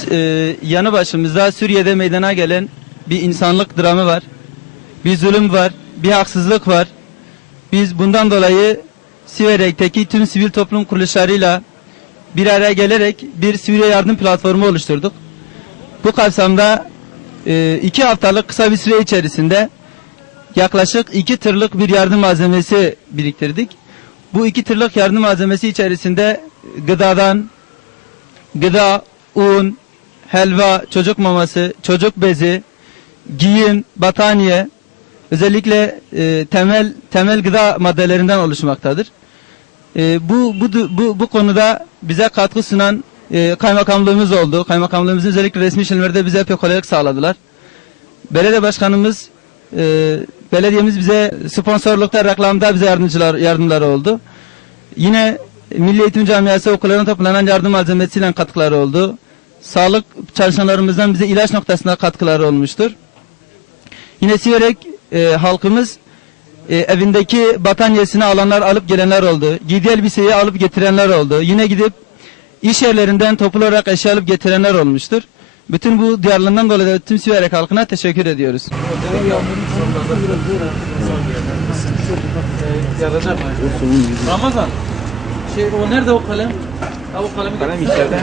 Biz yanı başımızda Suriye'de meydana gelen bir insanlık dramı var. Bir zulüm var, bir haksızlık var. Biz bundan dolayı Siverek'teki tüm sivil toplum kuruluşlarıyla bir araya gelerek bir Suriye yardım platformu oluşturduk. Bu kapsamda 2 haftalık kısa bir süre içerisinde yaklaşık 2 tırlık bir yardım malzemesi biriktirdik. Bu 2 tırlık yardım malzemesi içerisinde gıda, un, helva, çocuk maması, çocuk bezi, giyim, battaniye, özellikle temel gıda maddelerinden oluşmaktadır. Bu konuda bize katkı sunan kaymakamlığımız oldu. Kaymakamlığımızın özellikle resmi işlemlerde bize pek kolaylık sağladılar. Belediye başkanımız, belediyemiz bize sponsorlukta, reklamda bize yardımları oldu. Yine Milli Eğitim Camiası okullarına toplanan yardım malzemesiyle katkıları oldu. Sağlık çalışanlarımızdan bize ilaç noktasında katkıları olmuştur. Yine Siverek halkımız evindeki battaniyesini alıp gelenler oldu. Giydiği elbiseyi alıp getirenler oldu. Yine gidip iş yerlerinden toplu olarak eşya alıp getirenler olmuştur. Bütün bu duyarlılığından dolayı da tüm Siverek halkına teşekkür ediyoruz. Ramazan, o nerede o kalem? O kalemi Kalem içeride.